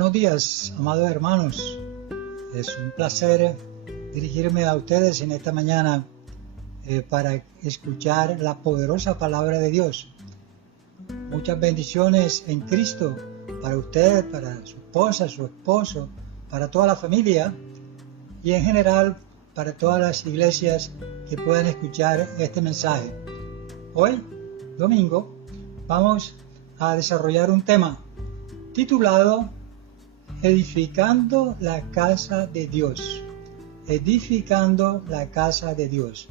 Buenos días, amados hermanos. Es un placer dirigirme a ustedes en esta mañana para escuchar la poderosa palabra de Dios. Muchas bendiciones en Cristo para usted, para su esposa, su esposo, para toda la familia y en general para todas las iglesias que puedan escuchar este mensaje. Hoy, domingo, vamos a desarrollar un tema titulado Edificando la casa de Dios. Edificando la casa de Dios.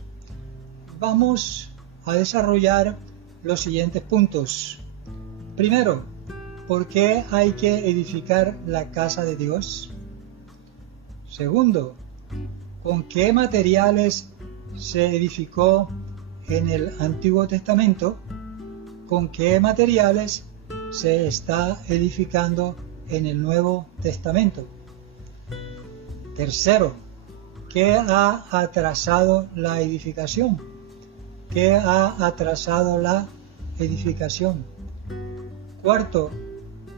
Vamos a desarrollar los siguientes puntos. Primero, ¿por qué hay que edificar la casa de Dios? Segundo, ¿con qué materiales se edificó en el Antiguo Testamento? ¿Con qué materiales se está edificando en el Nuevo Testamento? Tercero, ¿qué ha atrasado la edificación? ¿Qué ha atrasado la edificación? Cuarto,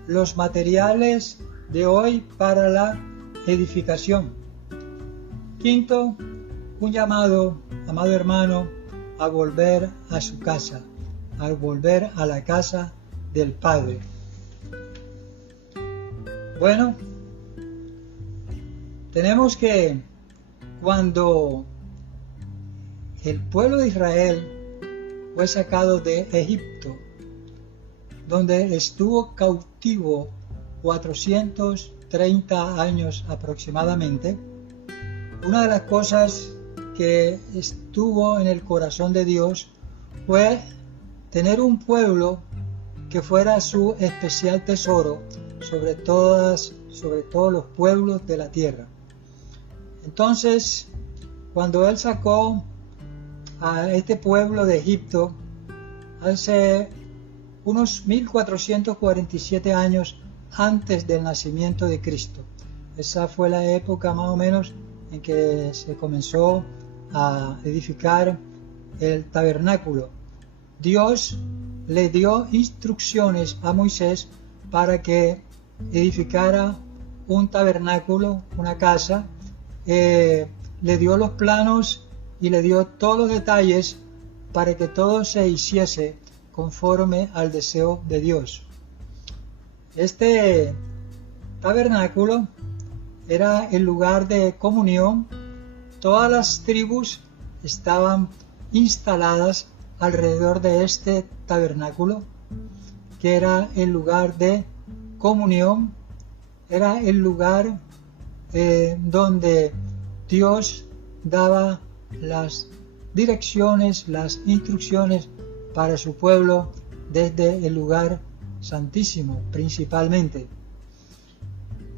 los materiales de hoy para la edificación. Quinto, un llamado, amado hermano, a volver a su casa, a volver a la casa del Padre. Bueno, tenemos que cuando el pueblo de Israel fue sacado de Egipto, donde estuvo cautivo 430 años aproximadamente, una de las cosas que estuvo en el corazón de Dios fue tener un pueblo que fuera su especial tesoro sobre todos los pueblos de la tierra. Entonces, cuando Él sacó a este pueblo de Egipto, hace unos 1447 años antes del nacimiento de Cristo. Esa fue la época más o menos en que se comenzó a edificar el tabernáculo. Dios le dio instrucciones a Moisés para que edificara un tabernáculo, una casa. Le dio los planos y le dio todos los detalles para que todo se hiciese conforme al deseo de Dios. Este tabernáculo era el lugar de comunión. Todas las tribus estaban instaladas alrededor de este tabernáculo, que era el lugar de comunión, era el lugar donde Dios daba las direcciones, las instrucciones para su pueblo desde el lugar santísimo principalmente.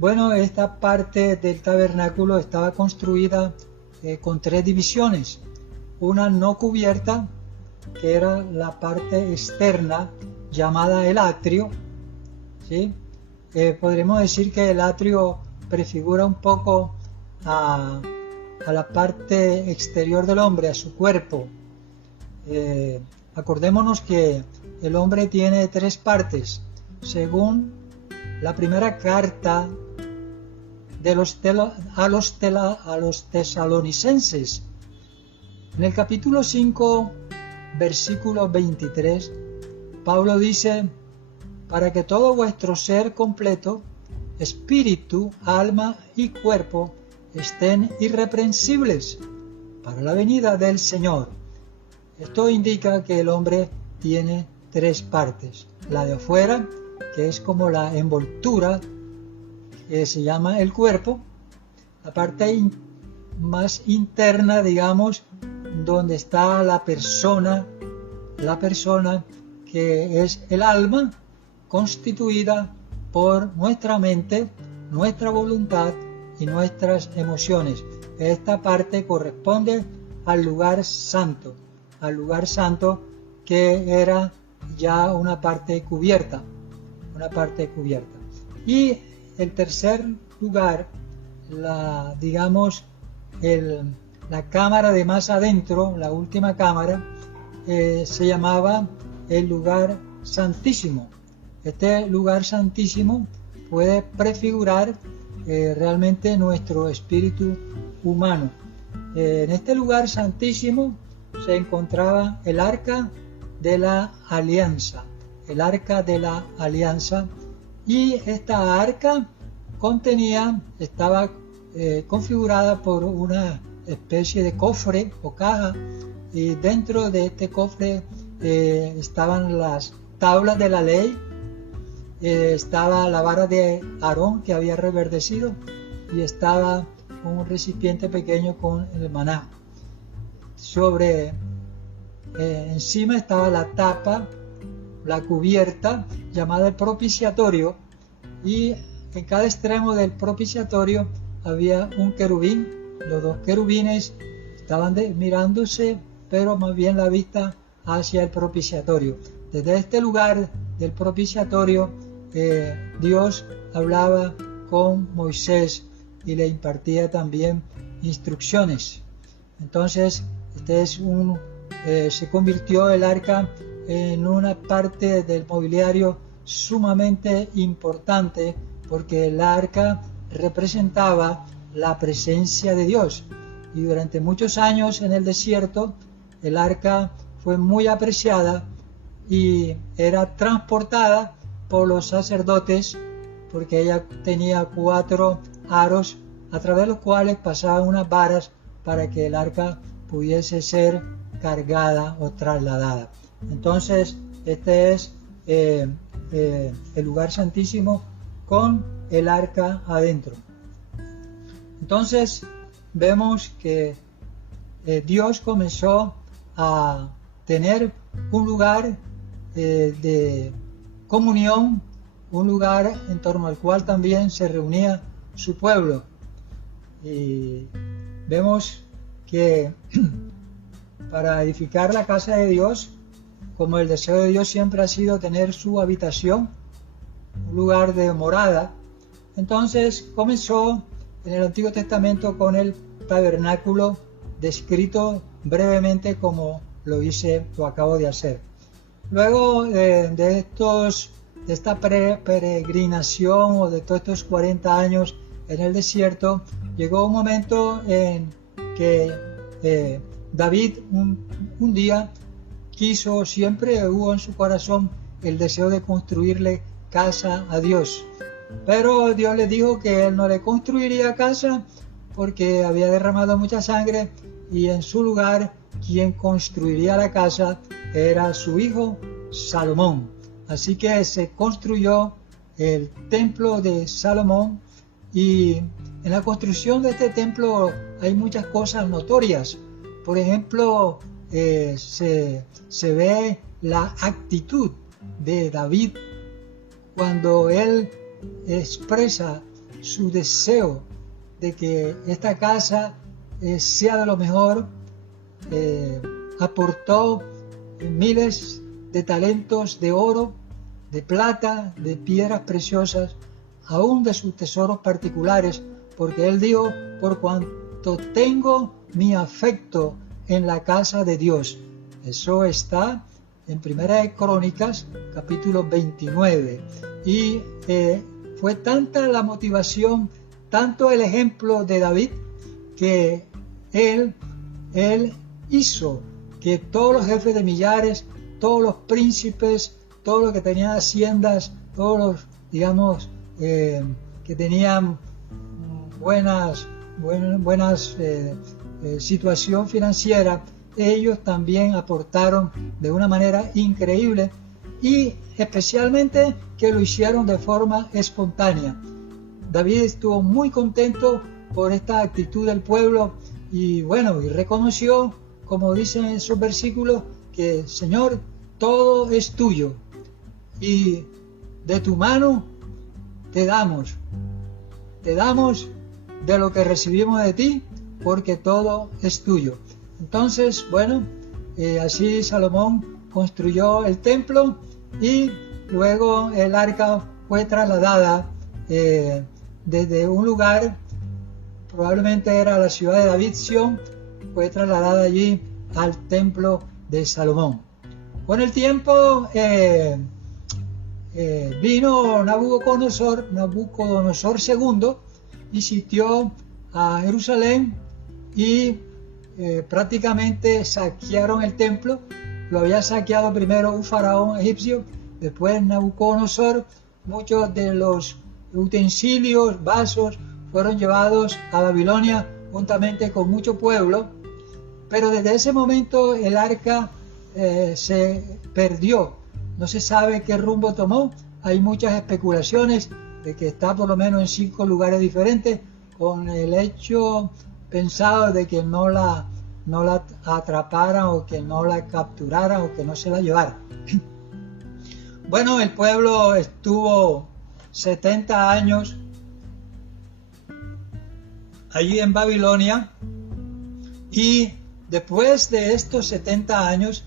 Bueno, esta parte del tabernáculo estaba construida con tres divisiones. Una no cubierta, que era la parte externa llamada el atrio, ¿sí? Podríamos decir que el atrio prefigura un poco a la parte exterior del hombre, a su cuerpo. Acordémonos que el hombre tiene tres partes, según la primera carta a los tesalonicenses. En el capítulo 5, versículo 23, Pablo dice: para que todo vuestro ser completo, espíritu, alma y cuerpo, estén irreprensibles para la venida del Señor. Esto indica que el hombre tiene tres partes. La de afuera, que es como la envoltura, que se llama el cuerpo. La parte más interna, digamos, donde está la persona que es el alma, constituida por nuestra mente, nuestra voluntad y nuestras emociones. Esta parte corresponde al lugar santo que era ya una parte cubierta. Y el tercer lugar, la cámara de más adentro, la última cámara, se llamaba el lugar santísimo. Este lugar santísimo puede prefigurar realmente nuestro espíritu humano. En este lugar santísimo se encontraba el arca de la alianza, y esta arca estaba configurada por una especie de cofre o caja, y dentro de este cofre estaban las tablas de la ley, estaba la vara de Aarón que había reverdecido, y estaba un recipiente pequeño con el maná. Encima estaba la tapa, la cubierta llamada el propiciatorio, y en cada extremo del propiciatorio había un querubín. Los dos querubines estaban mirándose, pero más bien la vista hacia el propiciatorio. Desde este lugar del propiciatorio, Dios hablaba con Moisés y le impartía también instrucciones. Entonces, se convirtió el arca en una parte del mobiliario sumamente importante, porque el arca representaba la presencia de Dios, y durante muchos años en el desierto el arca fue muy apreciada y era transportada por los sacerdotes, porque ella tenía 4 aros a través de los cuales pasaban unas varas para que el arca pudiese ser cargada o trasladada. Entonces este es el lugar santísimo con el arca adentro. Entonces vemos que Dios comenzó a tener un lugar de comunión, un lugar en torno al cual también se reunía su pueblo. Y vemos que para edificar la casa de Dios, como el deseo de Dios siempre ha sido tener su habitación, un lugar de morada, entonces comenzó en el Antiguo Testamento con el tabernáculo, descrito brevemente como lo acabo de hacer. Luego de esta peregrinación, o de todos estos 40 años en el desierto, llegó un momento en que David un día siempre hubo en su corazón el deseo de construirle casa a Dios. Pero Dios le dijo que él no le construiría casa porque había derramado mucha sangre, y en su lugar quien construiría la casa era su hijo Salomón. Así que se construyó el templo de Salomón, y en la construcción de este templo hay muchas cosas notorias. Por ejemplo, se ve la actitud de David cuando él expresa su deseo de que esta casa sea de lo mejor. Aportó miles de talentos de oro, de plata, de piedras preciosas, aún de sus tesoros particulares, porque él dijo: por cuanto tengo mi afecto en la casa de Dios. Eso está en Primera de Crónicas, capítulo 29. Y fue tanta la motivación, tanto el ejemplo de David, que él hizo que todos los jefes de millares, todos los príncipes, todos los que tenían haciendas, todos los, digamos, que tenían buenas situación financiera, ellos también aportaron de una manera increíble, y especialmente que lo hicieron de forma espontánea. David estuvo muy contento por esta actitud del pueblo, y reconoció, como dicen esos versículos, que Señor, todo es tuyo, y de tu mano te damos de lo que recibimos de ti, porque todo es tuyo. Entonces, así Salomón construyó el templo, y luego el arca fue trasladada desde un lugar, probablemente era la ciudad de David, Sión, fue trasladada allí al templo de Salomón. Con el tiempo, vino Nabucodonosor II y sitió a Jerusalén y prácticamente saquearon el templo. Lo había saqueado primero un faraón egipcio, después Nabucodonosor. Muchos de los utensilios, vasos, fueron llevados a Babilonia juntamente con mucho pueblo, pero desde ese momento el arca se perdió. No se sabe qué rumbo tomó. Hay muchas especulaciones de que está por lo menos en 5 lugares diferentes, con el hecho pensado de que no la atraparan o que no la capturaran o que no se la llevaran. Bueno, el pueblo estuvo 70 años allí en Babilonia, y después de estos 70 años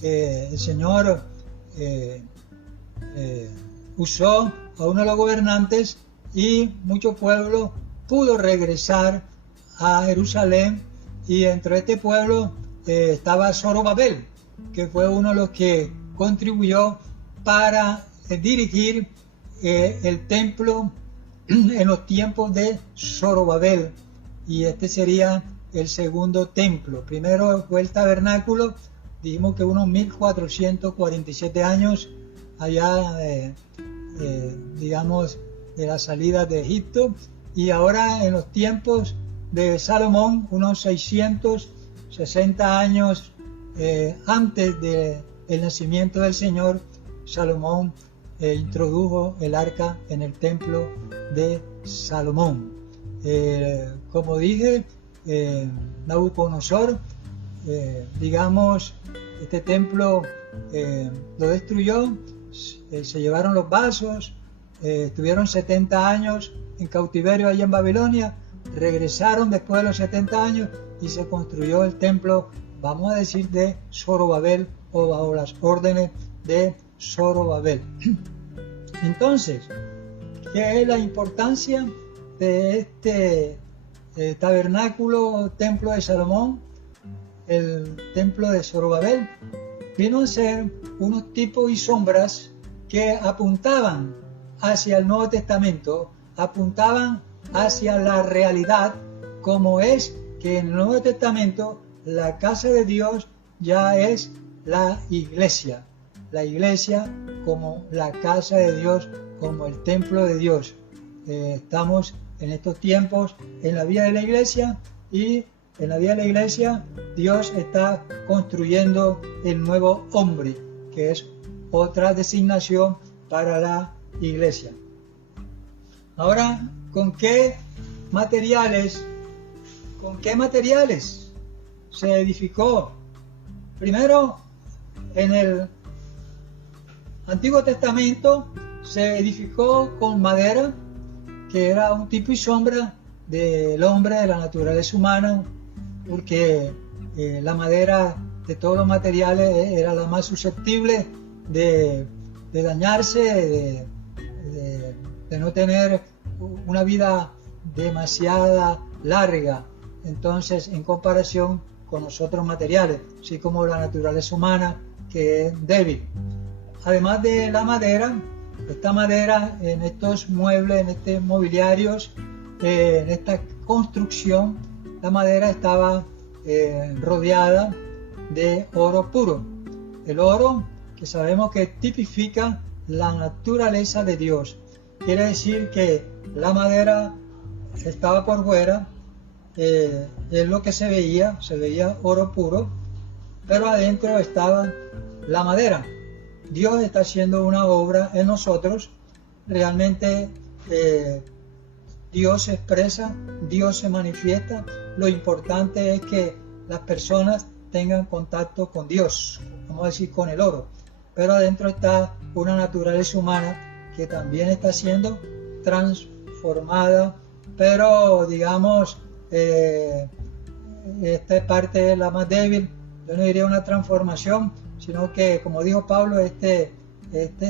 el Señor usó a uno de los gobernantes y mucho pueblo pudo regresar a Jerusalén, y entre este pueblo estaba Zorobabel, que fue uno de los que contribuyó para dirigir el templo en los tiempos de Zorobabel, y este sería el segundo templo. Primero fue el tabernáculo, dijimos que unos 1447 años allá, digamos, de la salida de Egipto, y ahora en los tiempos de Salomón, unos 660 años antes del nacimiento del Señor, Salomón introdujo el arca en el templo de Salomón. Como dije, Nabucodonosor, digamos, este templo lo destruyó, se llevaron los vasos, estuvieron 70 años en cautiverio allá en Babilonia, regresaron después de los 70 años y se construyó el templo, vamos a decir, de Zorobabel, o bajo las órdenes de Zorobabel. Entonces, ¿qué es la importancia de este tabernáculo, templo de Salomón? El templo de Zorobabel vino a ser unos tipos y sombras que apuntaban hacia el Nuevo Testamento, apuntaban hacia la realidad, como es que en el Nuevo Testamento la casa de Dios ya es la iglesia como la casa de Dios, como el templo de Dios. Estamos en estos tiempos en la vida de la iglesia, y en la vida de la iglesia Dios está construyendo el nuevo hombre, que es otra designación para la iglesia. Ahora, ¿con qué materiales se edificó? Primero, en el Antiguo Testamento se edificó con madera, que era un tipo y sombra del hombre, de la naturaleza humana, porque la madera de todos los materiales era la más susceptible de dañarse, de no tener una vida demasiada larga, entonces, en comparación con los otros materiales, así como la naturaleza humana, que es débil. Además de la madera, esta madera en estos muebles, en estos mobiliarios, en esta construcción, la madera estaba rodeada de oro puro. El oro, que sabemos que tipifica la naturaleza de Dios. Quiere decir que la madera estaba por fuera, es lo que se veía oro puro, pero adentro estaba la madera. Dios está haciendo una obra en nosotros. Realmente Dios se expresa, Dios se manifiesta. Lo importante es que las personas tengan contacto con Dios, vamos a decir, con el oro. Pero adentro está una naturaleza humana que también está siendo transformada, pero digamos, esta parte es la más débil. Yo no diría una transformación, sino que, como dijo Pablo, este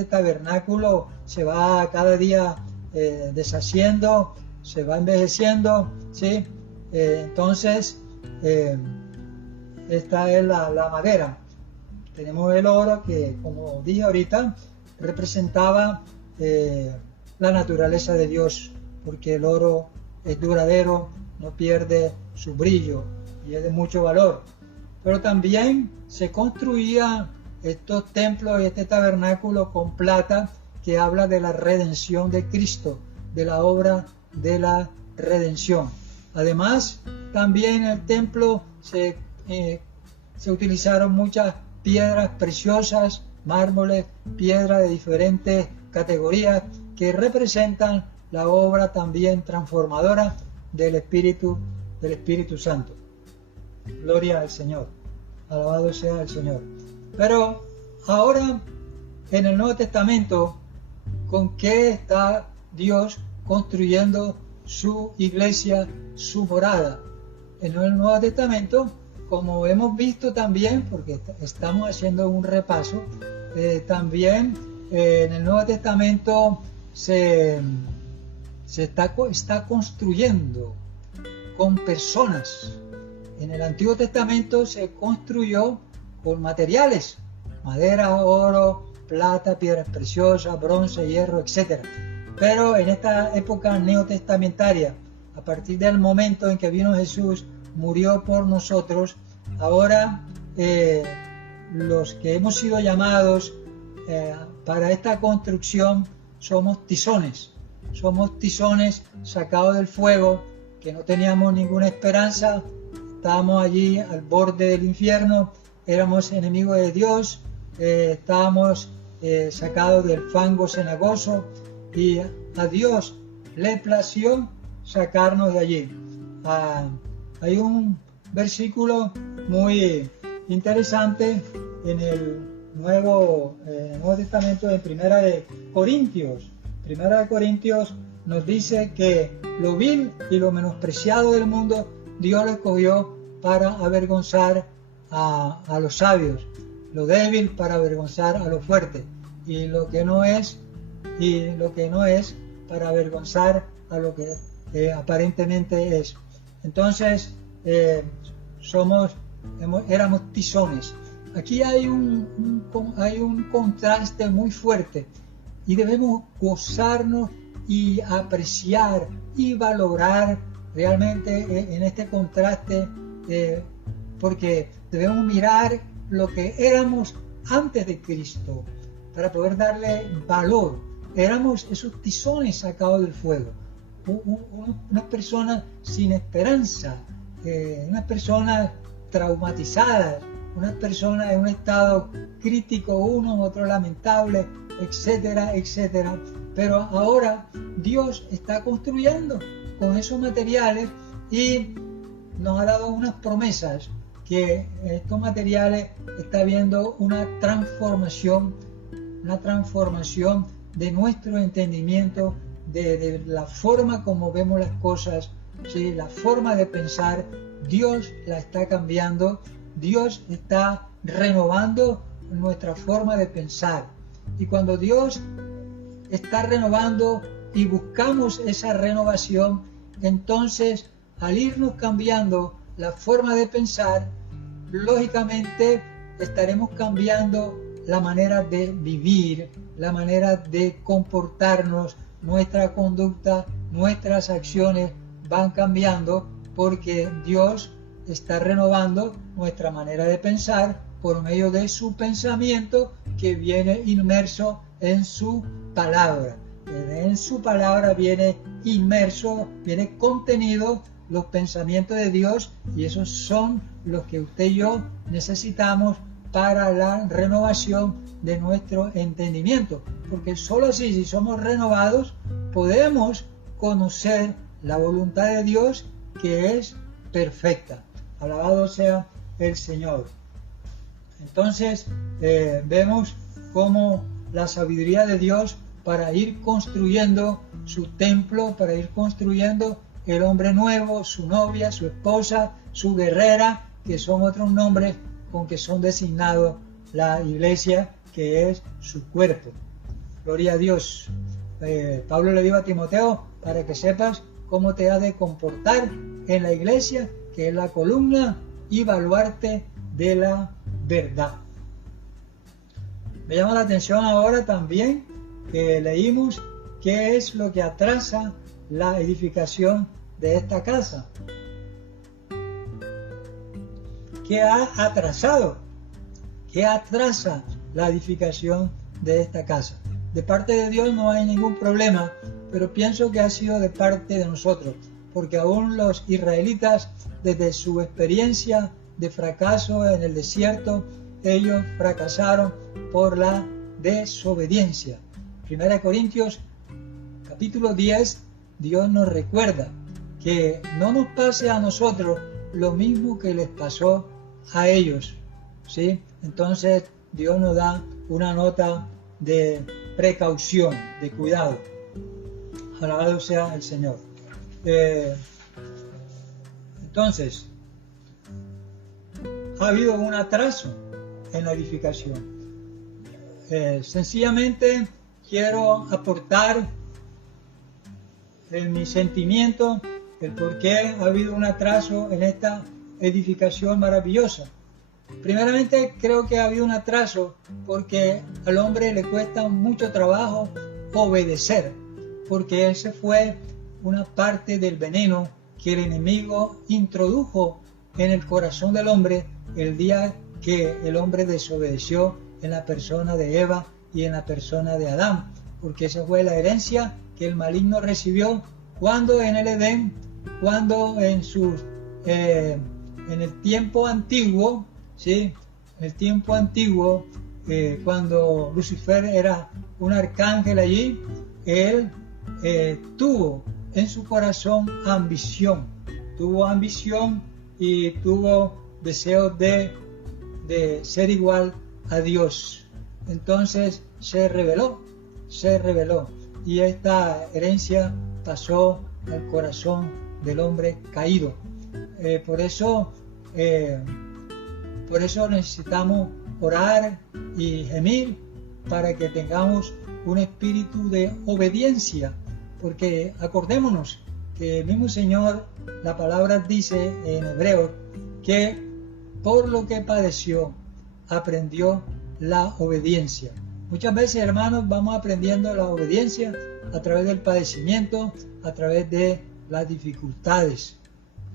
tabernáculo se va cada día deshaciendo, se va envejeciendo, ¿sí? Entonces, esta es la madera. Tenemos el oro, que, como dije ahorita, representaba la naturaleza de Dios, porque el oro es duradero, no pierde su brillo y es de mucho valor. Pero también se construía estos templos y este tabernáculo con plata, que habla de la redención de Cristo, de la obra de la redención. Además, también en el templo se utilizaron muchas piedras preciosas, mármoles, piedras de diferentes categorías que representan la obra también transformadora del Espíritu Santo. Gloria al Señor, alabado sea el Señor. Pero ahora en el Nuevo Testamento, ¿con qué está Dios construyendo su iglesia, su morada? En el Nuevo Testamento, como hemos visto también, porque estamos haciendo un repaso, también en el Nuevo Testamento se está construyendo con personas. En el Antiguo Testamento se construyó con materiales, madera, oro, plata, piedras preciosas, bronce, hierro, etc. Pero en esta época neotestamentaria, a partir del momento en que vino Jesús, murió por nosotros, ahora los que hemos sido llamados para esta construcción somos tizones sacados del fuego, que no teníamos ninguna esperanza, estábamos allí al borde del infierno, éramos enemigos de Dios, estábamos sacados del fango cenagoso, y a Dios le plació sacarnos de allí. Hay un versículo muy interesante en el Nuevo Testamento, en Primera de Corintios. Primera de Corintios nos dice que lo vil y lo menospreciado del mundo Dios lo escogió para avergonzar a los sabios, lo débil para avergonzar a lo fuerte, y lo que no es para avergonzar a lo que aparentemente es. Entonces éramos tizones. Aquí hay un contraste muy fuerte, y debemos gozarnos y apreciar y valorar realmente en este contraste, porque debemos mirar lo que éramos antes de Cristo para poder darle valor. Éramos esos tizones sacados del fuego, unas personas sin esperanza, unas personas traumatizadas, unas personas en un estado crítico, uno, otro lamentable, etcétera, etcétera. Pero ahora Dios está construyendo con esos materiales y nos ha dado unas promesas, que estos materiales está habiendo una transformación de nuestro entendimiento, de la forma como vemos las cosas, ¿sí? La forma de pensar, Dios la está cambiando, Dios está renovando nuestra forma de pensar. Y cuando Dios está renovando y buscamos esa renovación, entonces al irnos cambiando la forma de pensar, lógicamente estaremos cambiando la manera de vivir, la manera de comportarnos, nuestra conducta, nuestras acciones van cambiando, porque Dios está renovando nuestra manera de pensar por medio de su pensamiento, que viene inmerso en su palabra. En su palabra viene inmerso, viene contenido los pensamientos de Dios, y esos son los que usted y yo necesitamos para la renovación de nuestro entendimiento, porque solo así, si somos renovados, podemos conocer la voluntad de Dios, que es perfecta. Alabado sea el Señor. Entonces vemos cómo la sabiduría de Dios para ir construyendo su templo, para ir construyendo el hombre nuevo, su novia, su esposa, su guerrera, que son otros nombres con que son designados la iglesia, que es su cuerpo. Gloria a Dios. Pablo le dijo a Timoteo, para que sepas cómo te has de comportar en la iglesia, que es la columna y baluarte de la verdad. Me llama la atención ahora también que leímos qué es lo que atrasa la edificación de esta casa. ¿Qué ha atrasado? ¿Qué atrasa la edificación de esta casa? De parte de Dios no hay ningún problema, pero pienso que ha sido de parte de nosotros, porque aún los israelitas, desde su experiencia de fracaso en el desierto, ellos fracasaron por la desobediencia. 1 Corintios capítulo 10, Dios nos recuerda que no nos pase a nosotros lo mismo que les pasó a ellos, ¿sí? Entonces Dios nos da una nota de precaución, de cuidado. Alabado sea el Señor. Entonces, ha habido un atraso en la edificación. Sencillamente quiero aportar mi sentimiento, el por qué ha habido un atraso en esta edificación maravillosa. Primeramente creo que ha habido un atraso porque al hombre le cuesta mucho trabajo obedecer, porque ese fue una parte del veneno que el enemigo introdujo en el corazón del hombre el día que el hombre desobedeció en la persona de Eva y en la persona de Adán, porque esa fue la herencia que el maligno recibió cuando en el Edén, cuando en el tiempo antiguo, ¿sí? En el tiempo antiguo, cuando Lucifer era un arcángel allí, él tuvo en su corazón ambición, y tuvo deseo de ser igual a Dios. Entonces se rebeló, y esta herencia pasó al corazón del hombre caído. Por eso necesitamos orar y gemir para que tengamos un espíritu de obediencia, porque acordémonos que el mismo Señor, la palabra dice en Hebreos, que por lo que padeció, aprendió la obediencia. Muchas veces, hermanos, vamos aprendiendo la obediencia a través del padecimiento, a través de las dificultades,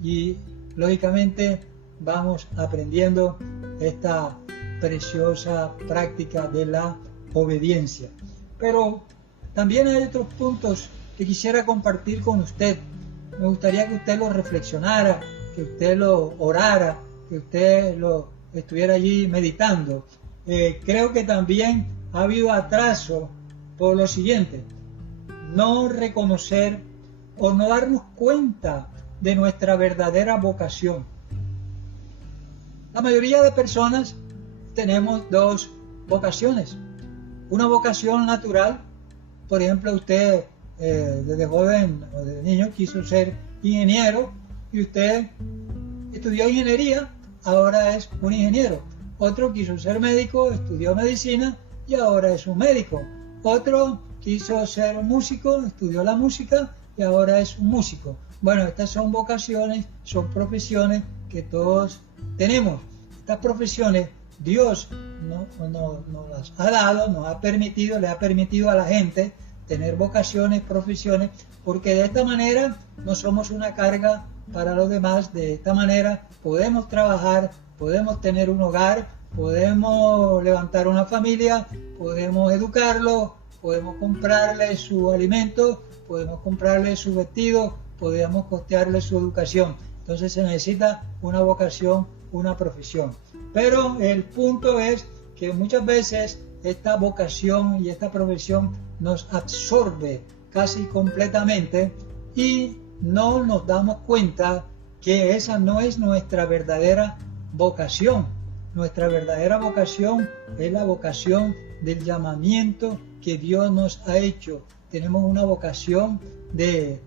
y lógicamente vamos aprendiendo esta preciosa práctica de la obediencia. Pero también hay otros puntos que quisiera compartir con usted. Me gustaría que usted lo reflexionara, que usted lo orara, que usted lo estuviera allí meditando. Creo que también ha habido atraso por lo siguiente: no reconocer o no darnos cuenta de nuestra verdadera vocación. La mayoría de personas tenemos dos vocaciones. Una vocación natural, por ejemplo, usted desde joven o desde niño quiso ser ingeniero y usted estudió ingeniería, ahora es un ingeniero. Otro quiso ser médico, estudió medicina y ahora es un médico. Otro quiso ser músico, estudió la música y ahora es un músico. Bueno, estas son vocaciones, son profesiones que todos tenemos. Estas profesiones Dios nos las ha dado, nos ha permitido, le ha permitido a la gente tener vocaciones, profesiones, porque de esta manera no somos una carga para los demás. De esta manera podemos trabajar, podemos tener un hogar, podemos levantar una familia, podemos educarlo, podemos comprarle su alimento, podemos comprarle su vestido, podemos costearle su educación. Entonces se necesita una vocación, una profesión. Pero el punto es que muchas veces esta vocación y esta profesión nos absorbe casi completamente y no nos damos cuenta que esa no es nuestra verdadera vocación. Nuestra verdadera vocación es la vocación del llamamiento que Dios nos ha hecho. Tenemos una vocación de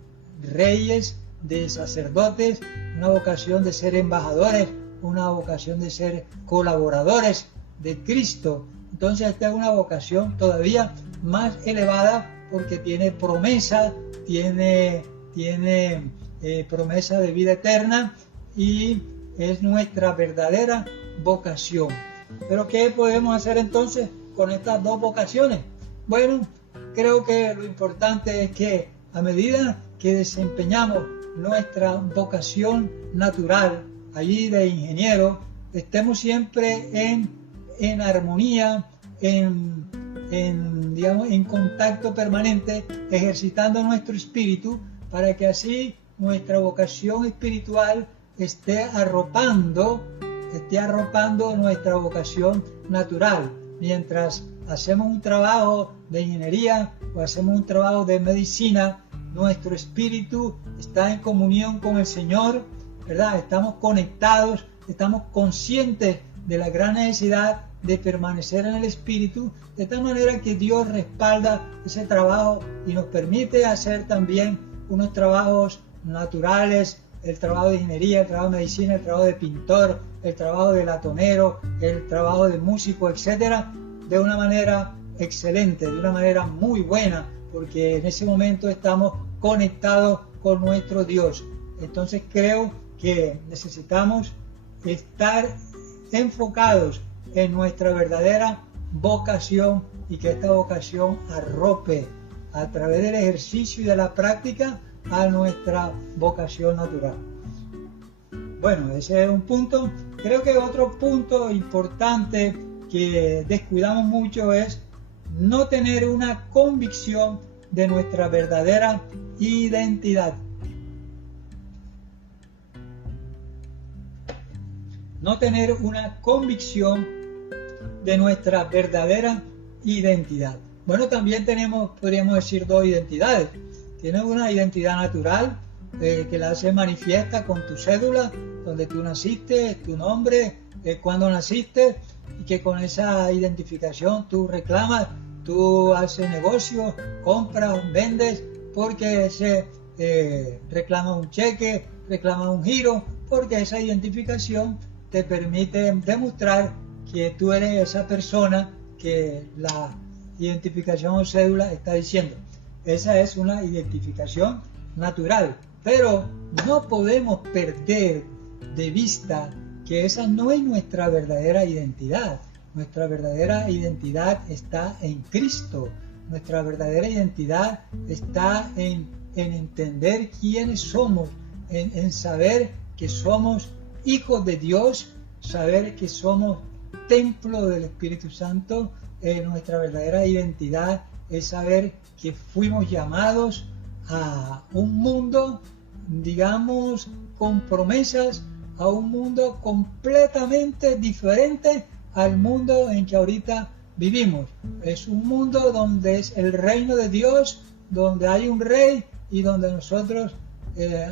reyes, de sacerdotes, una vocación de ser embajadores, una vocación de ser colaboradores de Cristo. Entonces esta es una vocación todavía más elevada porque tiene promesa, tiene promesa de vida eterna y es nuestra verdadera vocación. Pero ¿qué podemos hacer entonces con estas dos vocaciones? Bueno, creo que lo importante es que a medida que desempeñamos nuestra vocación natural, allí de ingeniero, estemos siempre en armonía, digamos, en contacto permanente, ejercitando nuestro espíritu, para que así nuestra vocación espiritual esté arropando nuestra vocación natural. Mientras hacemos un trabajo de ingeniería o hacemos un trabajo de medicina, nuestro espíritu está en comunión con el Señor, ¿verdad? Estamos conectados, estamos conscientes de la gran necesidad de permanecer en el espíritu, de tal manera que Dios respalda ese trabajo y nos permite hacer también unos trabajos naturales, el trabajo de ingeniería, el trabajo de medicina, el trabajo de pintor, el trabajo de latonero, el trabajo de músico, etcétera, de una manera excelente, de una manera muy buena, porque en ese momento estamos conectados con nuestro Dios. Entonces creo que necesitamos estar enfocados en nuestra verdadera vocación y que esta vocación arrope a través del ejercicio y de la práctica a nuestra vocación natural. Bueno, ese es un punto. Creo que otro punto importante que descuidamos mucho es no tener una convicción de nuestra verdadera identidad. No tener una convicción de nuestra verdadera identidad. Bueno, también podríamos decir, dos identidades. Tienes una identidad natural que la hace manifiesta con tu cédula, donde tú naciste, tu nombre, cuándo naciste, y que con esa identificación tú reclamas, tú haces negocios, compras, vendes, porque reclamas un cheque, reclamas un giro, porque esa identificación te permite demostrar que tú eres esa persona que la identificación o cédula está diciendo. Esa es una identificación natural, pero no podemos perder de vista que esa no es nuestra verdadera identidad. Nuestra verdadera identidad está en Cristo. Nuestra verdadera identidad está en entender quiénes somos, en saber que somos hijos de Dios, saber que somos templo del Espíritu Santo. Nuestra verdadera identidad es saber que fuimos llamados a un mundo, digamos, con promesas, a un mundo completamente diferente al mundo en que ahorita vivimos. Es un mundo donde es el reino de Dios, donde hay un rey y donde nosotros,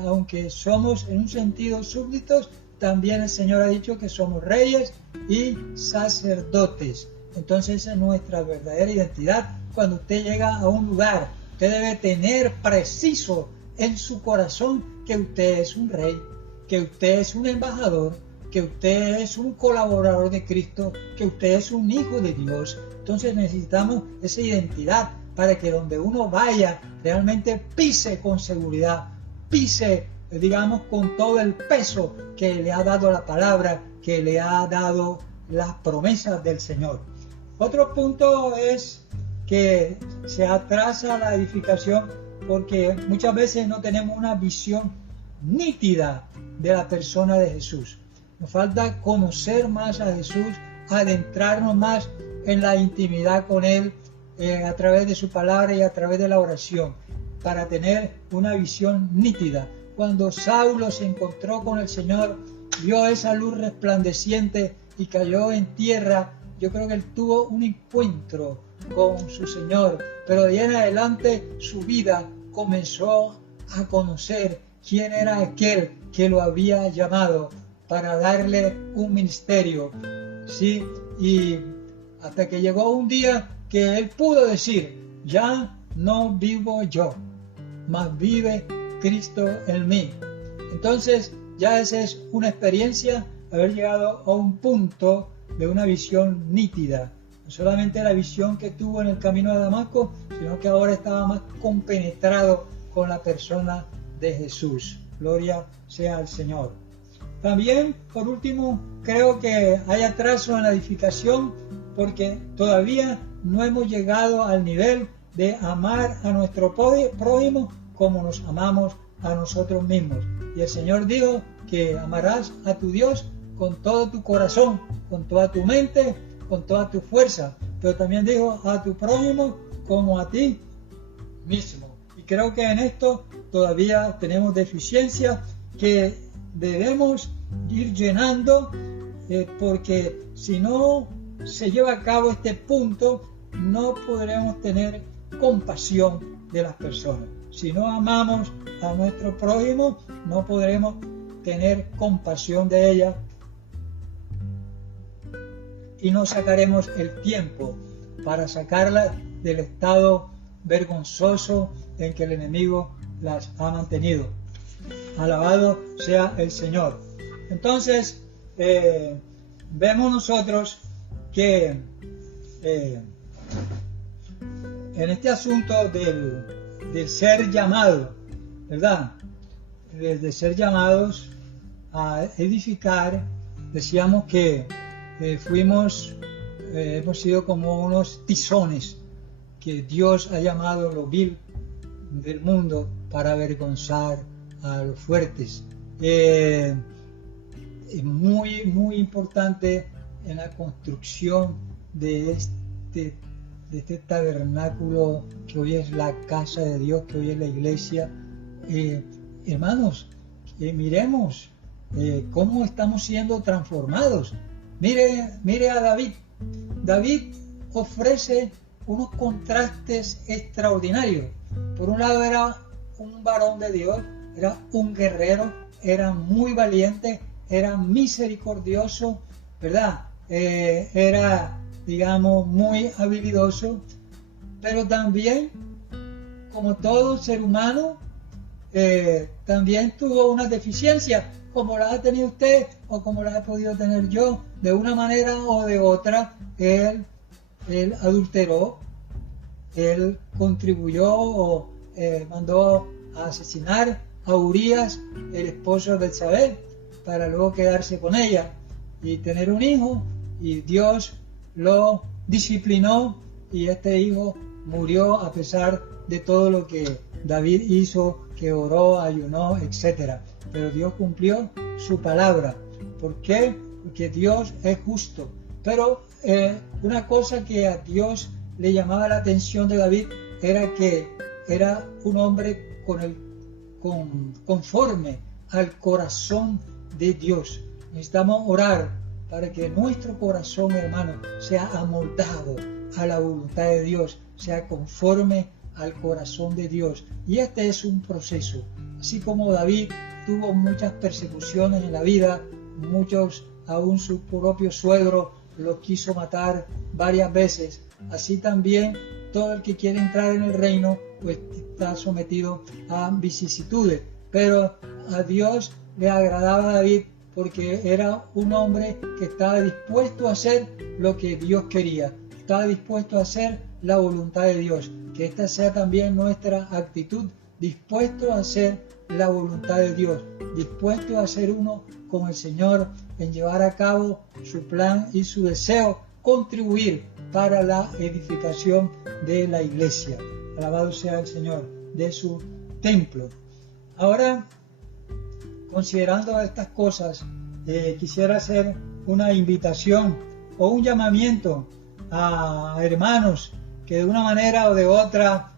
aunque somos en un sentido súbditos, también el Señor ha dicho que somos reyes y sacerdotes. Entonces esa es nuestra verdadera identidad. Cuando usted llega a un lugar, usted debe tener preciso en su corazón que usted es un rey, que usted es un embajador, que usted es un colaborador de Cristo, que usted es un hijo de Dios. Entonces necesitamos esa identidad para que donde uno vaya realmente pise con seguridad, pise, digamos, con todo el peso que le ha dado la palabra, que le ha dado las promesas del Señor. Otro punto es que se atrasa la edificación porque muchas veces no tenemos una visión nítida de la persona de Jesús. Nos falta conocer más a Jesús, adentrarnos más en la intimidad con Él a través de su palabra y a través de la oración, para tener una visión nítida. Cuando Saulo se encontró con el Señor, vio esa luz resplandeciente y cayó en tierra. Yo creo que él tuvo un encuentro con su Señor, pero de ahí en adelante su vida comenzó a conocer quién era aquel que lo había llamado para darle un ministerio, ¿sí? Y hasta que llegó un día que él pudo decir: ya no vivo yo, mas vive Cristo en mí. Entonces ya esa es una experiencia, haber llegado a un punto de una visión nítida, no solamente la visión que tuvo en el camino de Damasco, sino que ahora estaba más compenetrado con la persona de Jesús. Gloria sea al Señor. También, por último, creo que hay atraso en la edificación porque todavía no hemos llegado al nivel de amar a nuestro prójimo como nos amamos a nosotros mismos. Y el Señor dijo que amarás a tu Dios con todo tu corazón, con toda tu mente, con toda tu fuerza, pero también dijo a tu prójimo como a ti mismo. Y creo que en esto todavía tenemos deficiencia que debemos ir llenando, porque si no se lleva a cabo este punto, no podremos tener compasión de las personas. Si no amamos a nuestro prójimo, no podremos tener compasión de ella y no sacaremos el tiempo para sacarla del estado vergonzoso en que el enemigo las ha mantenido. Alabado sea el Señor. Entonces, vemos nosotros que en este asunto del ser llamado, ¿verdad? De ser llamados a edificar, decíamos que hemos sido como unos tizones que Dios ha llamado lo vil del mundo para avergonzar a los fuertes. Es muy importante en la construcción de este tabernáculo que hoy es la casa de Dios, que hoy es la iglesia. Hermanos, miremos cómo estamos siendo transformados. Mire a David. David ofrece unos contrastes extraordinarios. Por un lado era un varón de Dios, era un guerrero, era muy valiente, era misericordioso, ¿verdad? Era, digamos, muy habilidoso, pero también, como todo ser humano, también tuvo una deficiencia, como la ha tenido usted o como la he podido tener yo, de una manera o de otra. Él adulteró, él contribuyó o mandó a asesinar a Urías, el esposo de Betsabé, para luego quedarse con ella y tener un hijo, y Dios lo disciplinó y este hijo murió a pesar de todo lo que David hizo, que oró, ayunó, etc. Pero Dios cumplió su palabra. ¿Por qué? Porque Dios es justo. Pero una cosa que a Dios le llamaba la atención de David era que era un hombre conforme al corazón de Dios. Necesitamos orar para que nuestro corazón, hermano, sea amoldado a la voluntad de Dios, sea conforme al corazón de Dios. Y este es un proceso. Así como David tuvo muchas persecuciones en la vida, aún su propio suegro lo quiso matar varias veces, así también todo el que quiere entrar en el reino pues está sometido a vicisitudes. Pero a Dios le agradaba a David porque era un hombre que estaba dispuesto a hacer lo que Dios quería, estaba dispuesto a hacer la voluntad de Dios. Que esta sea también nuestra actitud, dispuesto a hacer la voluntad de Dios, dispuesto a ser uno con el Señor en llevar a cabo su plan y su deseo, contribuir para la edificación de la iglesia. Alabado sea el Señor, de su templo. Ahora, considerando estas cosas, quisiera hacer una invitación o un llamamiento a hermanos que de una manera o de otra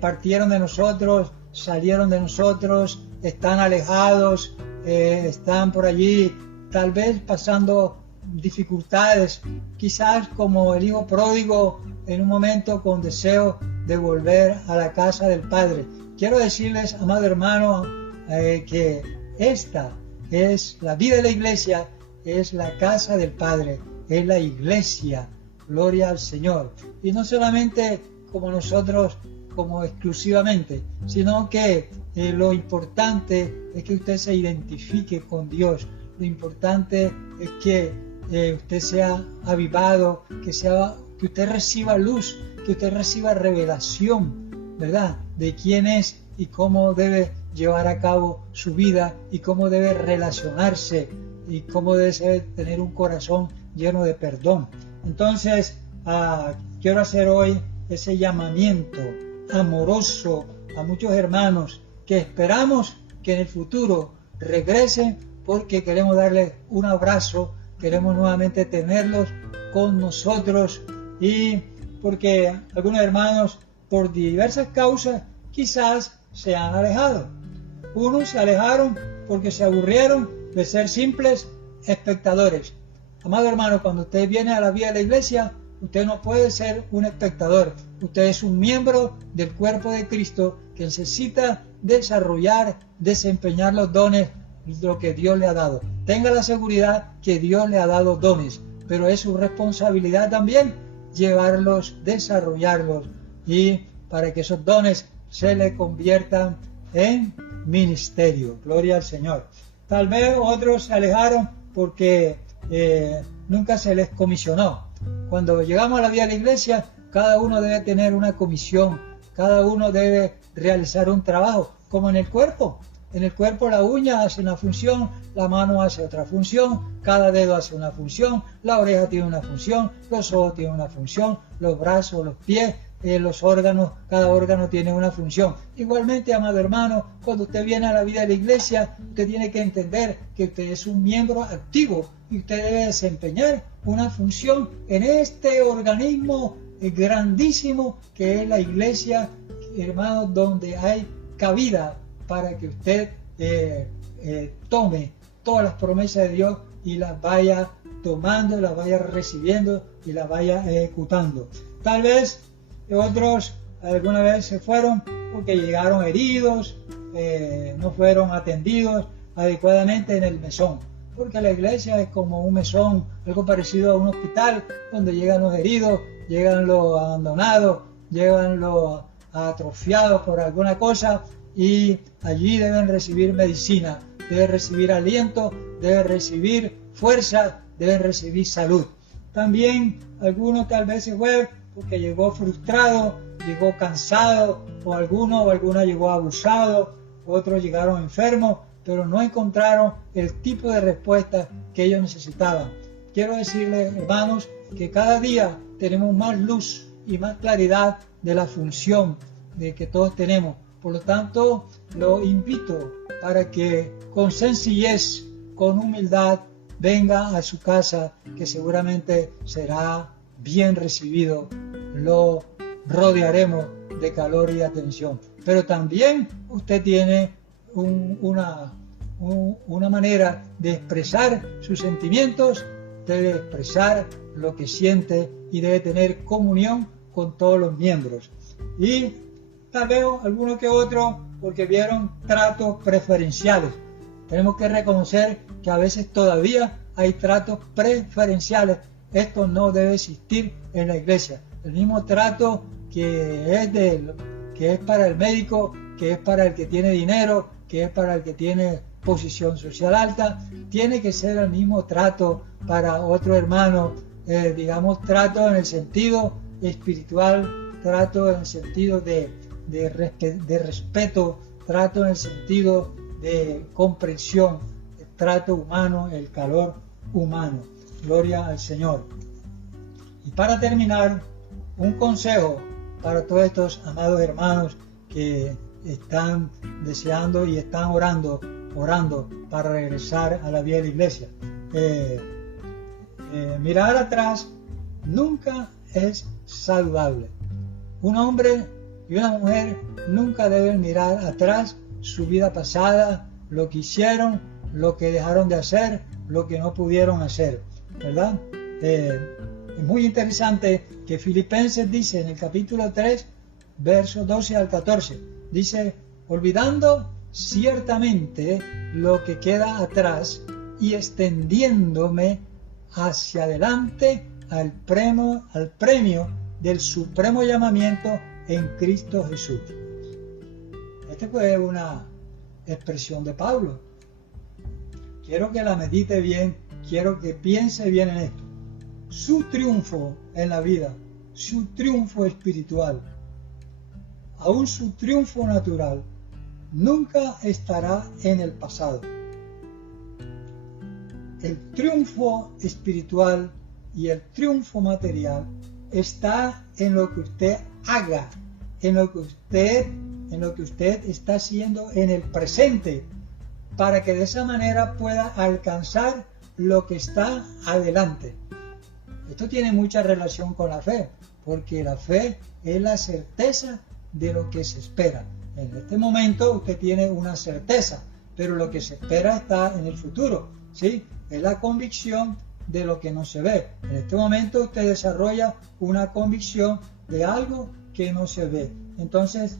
partieron de nosotros, salieron de nosotros, están alejados, están por allí tal vez pasando dificultades, quizás como el hijo pródigo en un momento con deseo de volver a la casa del Padre. Quiero decirles, amado hermano, que esta es la vida de la iglesia, es la casa del Padre, es la iglesia. Gloria al Señor. Y no solamente como nosotros, como exclusivamente, sino que lo importante es que usted se identifique con Dios. Lo importante es que usted sea avivado, que usted reciba luz, que usted reciba revelación, ¿verdad? De quién es y cómo debe llevar a cabo su vida y cómo debe relacionarse y cómo debe tener un corazón lleno de perdón. Entonces, quiero hacer hoy ese llamamiento amoroso a muchos hermanos que esperamos que en el futuro regresen, porque queremos darles un abrazo, queremos nuevamente tenerlos con nosotros, y porque algunos hermanos por diversas causas quizás se han alejado. Unos se alejaron porque se aburrieron de ser simples espectadores. Amado hermano, cuando usted viene a la vida de la iglesia, usted no puede ser un espectador. Usted es un miembro del cuerpo de Cristo que necesita desarrollar, desempeñar los dones, lo que Dios le ha dado. Tenga la seguridad que Dios le ha dado dones, pero es su responsabilidad también llevarlos, desarrollarlos, y para que esos dones se le conviertan en ministerio. Gloria al Señor. Tal vez otros se alejaron porque nunca se les comisionó. Cuando llegamos a la vida de la iglesia, cada uno debe tener una comisión, cada uno debe realizar un trabajo, como en el cuerpo. En el cuerpo la uña hace una función, la mano hace otra función, cada dedo hace una función, la oreja tiene una función, los ojos tienen una función, los brazos, los pies, los órganos, cada órgano tiene una función. Igualmente, amado hermano, cuando usted viene a la vida de la iglesia, usted tiene que entender que usted es un miembro activo y usted debe desempeñar una función en este organismo grandísimo que es la iglesia, hermano, donde hay cabida para que usted tome todas las promesas de Dios y las vaya tomando, las vaya recibiendo y las vaya ejecutando. Tal vez otros alguna vez se fueron porque llegaron heridos, no fueron atendidos adecuadamente en el mesón, porque la iglesia es como un mesón, algo parecido a un hospital, donde llegan los heridos, llegan los abandonados, llegan los atrofiados por alguna cosa, y allí deben recibir medicina, deben recibir aliento, deben recibir fuerza, deben recibir salud. También algunos tal vez se fue porque llegó frustrado, llegó cansado, o alguna llegó abusado, otros llegaron enfermos, pero no encontraron el tipo de respuesta que ellos necesitaban. Quiero decirles, hermanos, que cada día tenemos más luz y más claridad de la función de que todos tenemos. Por lo tanto, lo invito para que con sencillez, con humildad, venga a su casa, que seguramente será bien recibido. Lo rodearemos de calor y de atención. Pero también usted tiene una manera de expresar sus sentimientos, debe expresar lo que siente y debe tener comunión con todos los miembros. Y tal vez algunos que otros porque vieron tratos preferenciales. Tenemos que reconocer que a veces todavía hay tratos preferenciales. Esto no debe existir en la iglesia. El mismo trato que es para el médico, que es para el que tiene dinero, que es para el que tiene posición social alta, tiene que ser el mismo trato para otro hermano, trato en el sentido espiritual, trato en el sentido de respeto, trato en el sentido de comprensión, el trato humano, el calor humano. Gloria al Señor. Y para terminar, un consejo para todos estos amados hermanos que están deseando y están orando para regresar a la vida de la iglesia. Mirar atrás nunca es saludable. Un hombre y una mujer nunca deben mirar atrás su vida pasada, lo que hicieron, lo que dejaron de hacer, lo que no pudieron hacer, ¿verdad? Es muy interesante que Filipenses dice en el capítulo 3, versos 12 al 14, dice: olvidando ciertamente lo que queda atrás y extendiéndome hacia adelante al premio del supremo llamamiento en Cristo Jesús. Esta fue una expresión de Pablo. Quiero que la medite bien, quiero que piense bien en esto. Su triunfo en la vida, su triunfo espiritual, aún su triunfo natural, nunca estará en el pasado. El triunfo espiritual y el triunfo material está en lo que usted haga, en lo que usted está haciendo en el presente, para que de esa manera pueda alcanzar lo que está adelante. Esto tiene mucha relación con la fe, porque la fe es la certeza de lo que se espera. En este momento usted tiene una certeza, pero lo que se espera está en el futuro, ¿sí? Es la convicción de lo que no se ve. En este momento usted desarrolla una convicción de algo que no se ve. Entonces,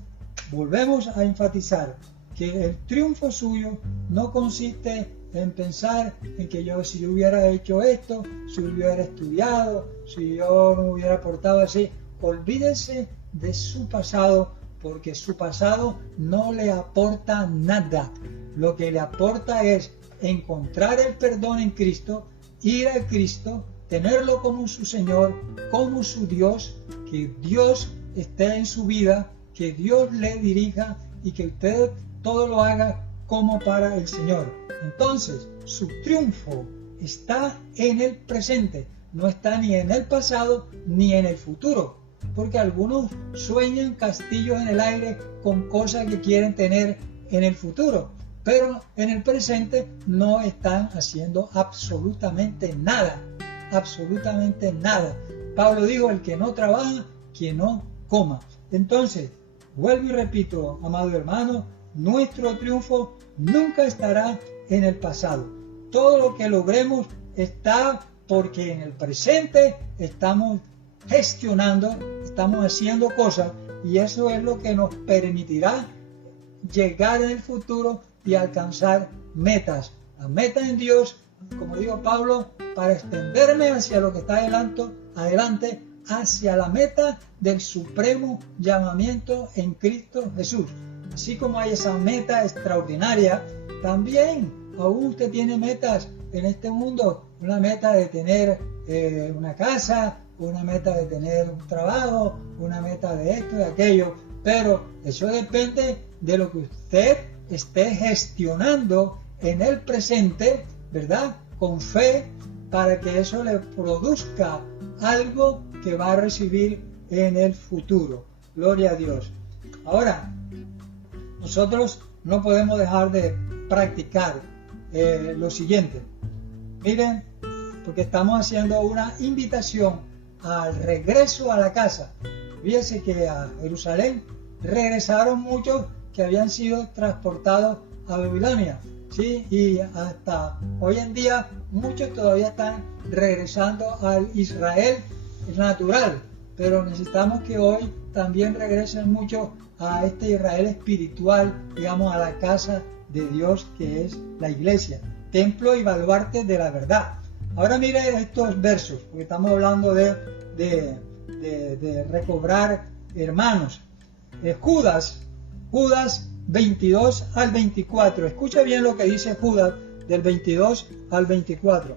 volvemos a enfatizar que el triunfo suyo no consiste en pensar en que si yo hubiera hecho esto, si hubiera estudiado, si yo no hubiera portado así. Olvídese de su pasado, porque su pasado no le aporta nada. Lo que le aporta es encontrar el perdón en Cristo, ir a Cristo, tenerlo como su Señor, como su Dios, que Dios esté en su vida, que Dios le dirija y que usted todo lo haga como para el Señor. Entonces, su triunfo está en el presente, no está ni en el pasado ni en el futuro, porque algunos sueñan castillos en el aire con cosas que quieren tener en el futuro, pero en el presente no están haciendo absolutamente nada, absolutamente nada. Pablo dijo, el que no trabaja, que no coma. Entonces, vuelvo y repito, amado hermano, nuestro triunfo nunca estará en el pasado. Todo lo que logremos está porque en el presente estamos gestionando, estamos haciendo cosas, y eso es lo que nos permitirá llegar en el futuro y alcanzar metas. Las metas en Dios, como dijo Pablo, para extenderme hacia lo que está adelante, hacia la meta del supremo llamamiento en Cristo Jesús. Así como hay esa meta extraordinaria, también aún usted tiene metas en este mundo, una meta de tener una casa, una meta de tener un trabajo, una meta de esto y de aquello, pero eso depende de lo que usted esté gestionando en el presente, ¿verdad? Con fe, para que eso le produzca algo que va a recibir en el futuro. Gloria a Dios. Ahora, nosotros no podemos dejar de practicar lo siguiente. Miren, porque estamos haciendo una invitación al regreso a la casa. Fíjense que a Jerusalén regresaron muchos que habían sido transportados a Babilonia, ¿sí? Y hasta hoy en día muchos todavía están regresando al Israel natural, pero necesitamos que hoy también regresen muchos a este Israel espiritual, digamos, a la casa de Dios, que es la iglesia, templo y baluarte de la verdad. Ahora mire estos versos, porque estamos hablando de recobrar hermanos. Judas 22 al 24. Escucha bien lo que dice Judas del 22 al 24.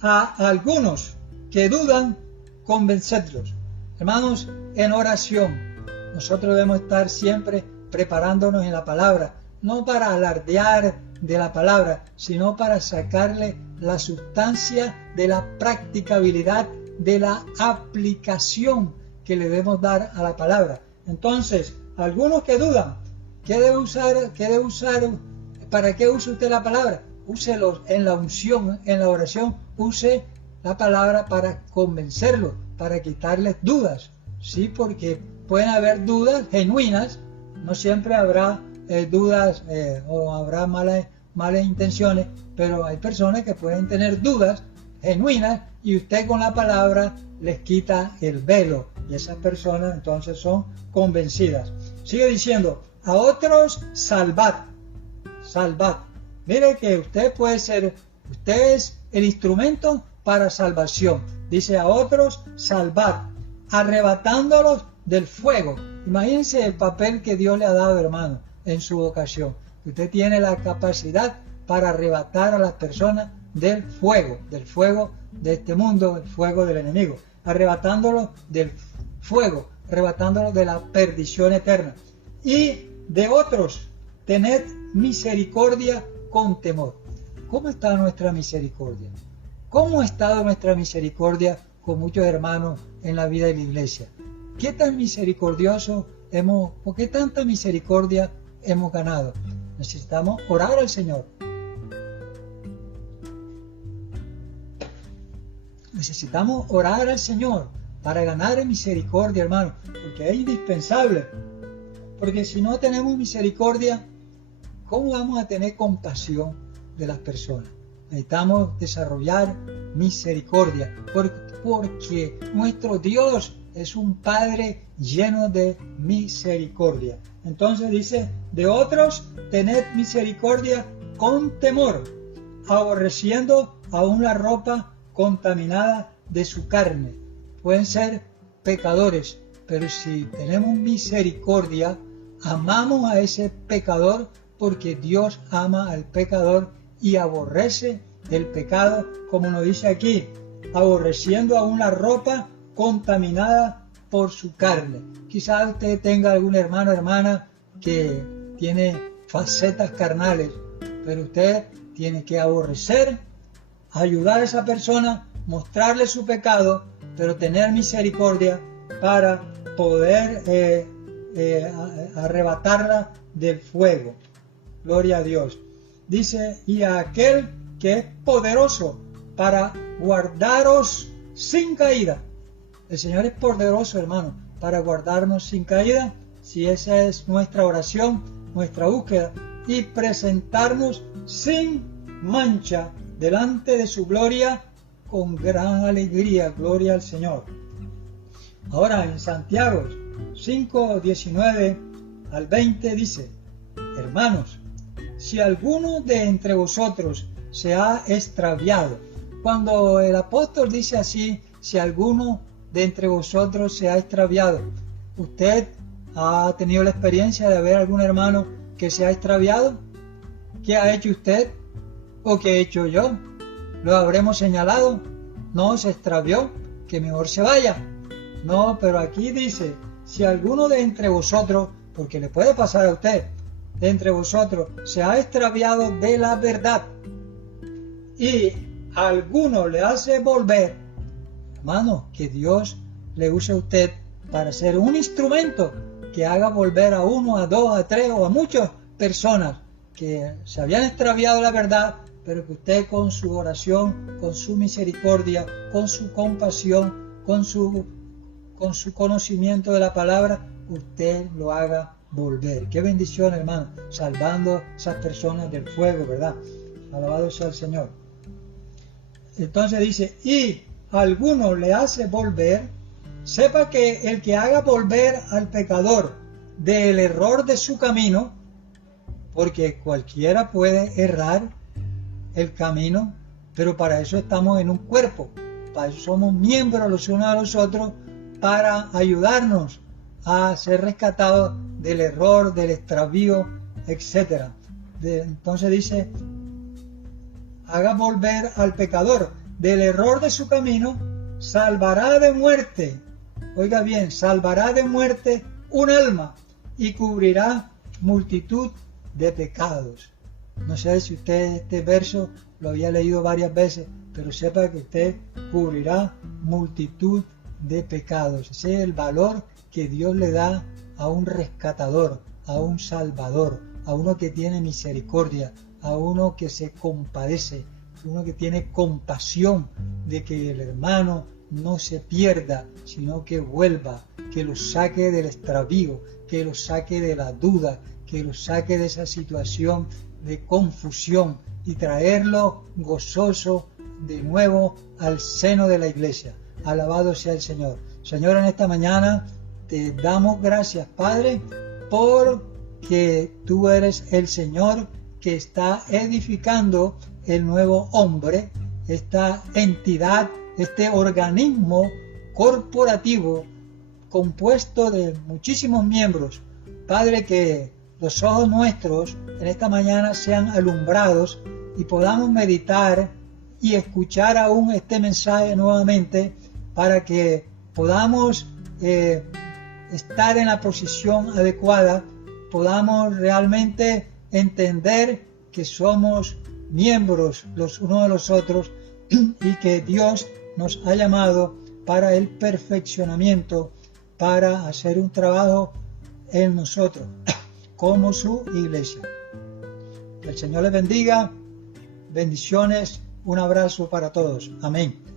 A algunos que dudan, convencedlos. Hermanos, en oración, nosotros debemos estar siempre preparándonos en la palabra, no para alardear de la palabra, sino para sacarle la sustancia de la practicabilidad, de la aplicación que le debemos dar a la palabra. Entonces, algunos que dudan, ¿qué debe usar? ¿Para qué usa usted la palabra? Úselo en la unción, en la oración, use la palabra para convencerlo, para quitarles dudas, ¿sí? Porque pueden haber dudas genuinas, no siempre habrá dudas o habrá malas intenciones, pero hay personas que pueden tener dudas genuinas y usted con la palabra les quita el velo y esas personas entonces son convencidas. Sigue diciendo, a otros salvad. Mire que usted es el instrumento para salvación. Dice, a otros salvad, arrebatándolos del fuego. Imagínense el papel que Dios le ha dado, hermano, en su vocación. Usted tiene la capacidad para arrebatar a las personas del fuego de este mundo, el fuego del enemigo, arrebatándolos del fuego, arrebatándolos de la perdición eterna. Y de otros, tened misericordia con temor. ¿Cómo está nuestra misericordia? ¿Cómo ha estado nuestra misericordia con muchos hermanos en la vida de la iglesia? ¿Qué tan misericordioso por qué tanta misericordia hemos ganado? Necesitamos orar al Señor. Necesitamos orar al Señor para ganar misericordia, hermano, porque es indispensable. Porque si no tenemos misericordia, ¿cómo vamos a tener compasión de las personas? Necesitamos desarrollar misericordia, porque nuestro Dios es un Padre lleno de misericordia. Entonces dice, de otros tened misericordia con temor, aborreciendo aún la ropa contaminada de su carne. Pueden ser pecadores, pero si tenemos misericordia, amamos a ese pecador, porque Dios ama al pecador y aborrece el pecado, como nos dice aquí, aborreciendo aún la ropa contaminada por su carne. Quizás usted tenga algún hermano o hermana que tiene facetas carnales, pero usted tiene que aborrecer, ayudar a esa persona, mostrarle su pecado, pero tener misericordia para poder arrebatarla del fuego. Gloria a Dios. Dice, y a aquel que es poderoso para guardaros sin caída. El Señor es poderoso, hermano, para guardarnos sin caída, si esa es nuestra oración, nuestra búsqueda, y presentarnos sin mancha delante de su gloria con gran alegría. Gloria al Señor. Ahora en Santiago 5, 19 al 20 dice, hermanos, si alguno de entre vosotros se ha extraviado. Cuando el apóstol dice así, si alguno de entre vosotros se ha extraviado, ¿usted ha tenido la experiencia de ver algún hermano que se ha extraviado? ¿Qué ha hecho usted? ¿O qué he hecho yo? ¿Lo habremos señalado? No, se extravió, que mejor se vaya. No, pero aquí dice, si alguno de entre vosotros, porque le puede pasar a usted, de entre vosotros se ha extraviado de la verdad y alguno le hace volver, hermano, que Dios le use a usted para ser un instrumento que haga volver a uno, a dos, a tres o a muchas personas que se habían extraviado la verdad, pero que usted con su oración, con su misericordia, con su compasión, con su conocimiento de la palabra, usted lo haga volver. Qué bendición, hermano, salvando a esas personas del fuego, ¿verdad? Alabado sea el Señor. Entonces dice, y alguno le hace volver, sepa que el que haga volver al pecador del error de su camino, porque cualquiera puede errar el camino, pero para eso estamos en un cuerpo, para eso somos miembros los unos a los otros, para ayudarnos a ser rescatados del error, del extravío, etc. Entonces dice, haga volver al pecador del error de su camino, salvará de muerte, oiga bien, salvará de muerte un alma y cubrirá multitud de pecados. No sé si usted este verso lo había leído varias veces, pero sepa que usted cubrirá multitud de pecados. Ese es el valor que Dios le da a un rescatador, a un salvador, a uno que tiene misericordia, a uno que se compadece, a uno que tiene compasión de que el hermano no se pierda, sino que vuelva, que lo saque del extravío, que lo saque de la duda, que lo saque de esa situación de confusión y traerlo gozoso de nuevo al seno de la iglesia. Alabado sea el Señor. Señor, en esta mañana te damos gracias, Padre, porque tú eres el Señor que está edificando el nuevo hombre, esta entidad, este organismo corporativo compuesto de muchísimos miembros. Padre, que los ojos nuestros en esta mañana sean alumbrados y podamos meditar y escuchar aún este mensaje nuevamente, para que podamos estar en la posición adecuada, podamos realmente entender que somos miembros los unos de los otros y que Dios nos ha llamado para el perfeccionamiento, para hacer un trabajo en nosotros, como su iglesia. Que el Señor les bendiga, bendiciones, un abrazo para todos. Amén.